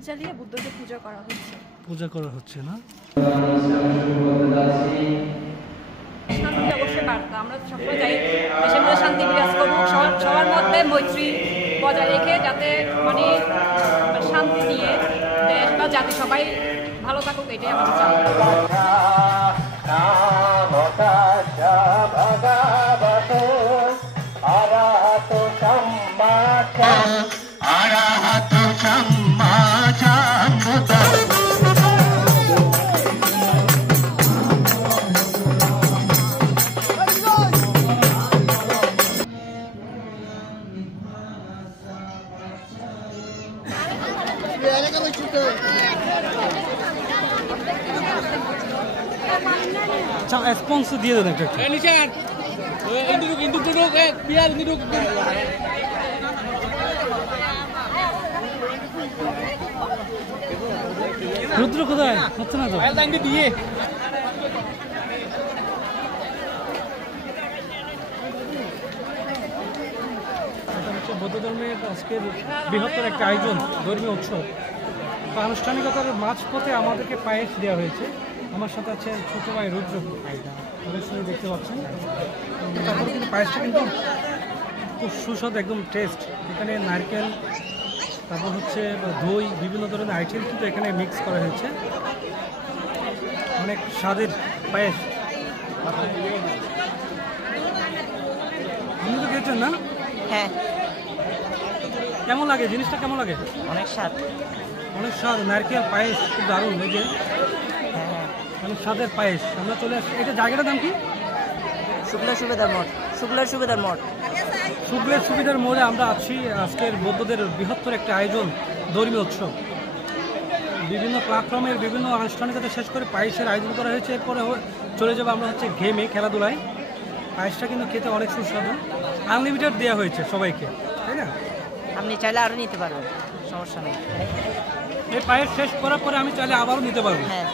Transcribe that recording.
প্রদীপ জ্বালিয়ে বুদ্ধকে পূজা করা হচ্ছে। না? শান্তি অবশ্যই বার্তা, আমরা সবসময় চাই দেশের মধ্যে শান্তি বিরাজ করুক, সবার মধ্যে মৈত্রী বজায় রেখে যাতে মানে শান্তি নিয়ে দেশ বা জাতি সবাই ভালো থাকুক, এটাই আমাদের চাই। স্পন্স দিয়ে দেন একটা। রুদ্র কোথায় হচ্ছে না তো দিয়ে বৌদ্ধ ধর্মের আজকের বৃহত্তর একটা আয়োজন, ধর্মীয় উৎসব। আনুষ্ঠানিকতার মাঝপথে আমাদেরকে পায়েস দেওয়া হয়েছে। আমার সাথে আছে ছোট ভাই রুদ্র, অবশ্যই দেখতে পাচ্ছেন। তারপরে কিন্তু পায়েসটা কিন্তু খুব সুস্বাদু, একদম টেস্ট। এখানে নারকেল, তারপর হচ্ছে দই, বিভিন্ন ধরনের আইটেম কিন্তু এখানে মিক্স করা হয়েছে। অনেক স্বাদের পায়েস। আপনি তো খেয়েছেন না? হ্যাঁ। কেমন লাগে জিনিসটা? কেমন লাগে? অনেক স্বাদ, অনেক স্বাদ। নারকেল পায়েস খুব দারুণ। এই যে অনেক স্বাদের পায়েস। আমরা চলে আসছি। এটা জায়গাটার নাম কি? শুক্লার সুবেদার মঠ। শুক্লার সুবেদার মঠ। শুক্লের সুবিধার মোড়ে আমরা আছি। আজকের বৌদ্ধদের বৃহত্তর একটা আয়োজন, ধর্মীয় উৎসব। বিভিন্ন প্ল্যাটফর্মের বিভিন্ন আনুষ্ঠানিকতা শেষ করে পায়েসের আয়োজন করা হয়েছে। এরপরে চলে যাবো আমরা হচ্ছে গেমে, খেলাধুলায়। পায়েসটা কিন্তু খেতে অনেক সুস্বাদু। আনলিমিটেড দেওয়া হয়েছে সবাইকে, তাই না? আপনি চাইলে আরও নিতে পারবেন, সমস্যা নেই। এই পায়েস শেষ করার পরে আমি চাইলে আবারও নিতে পারবো। হ্যাঁ।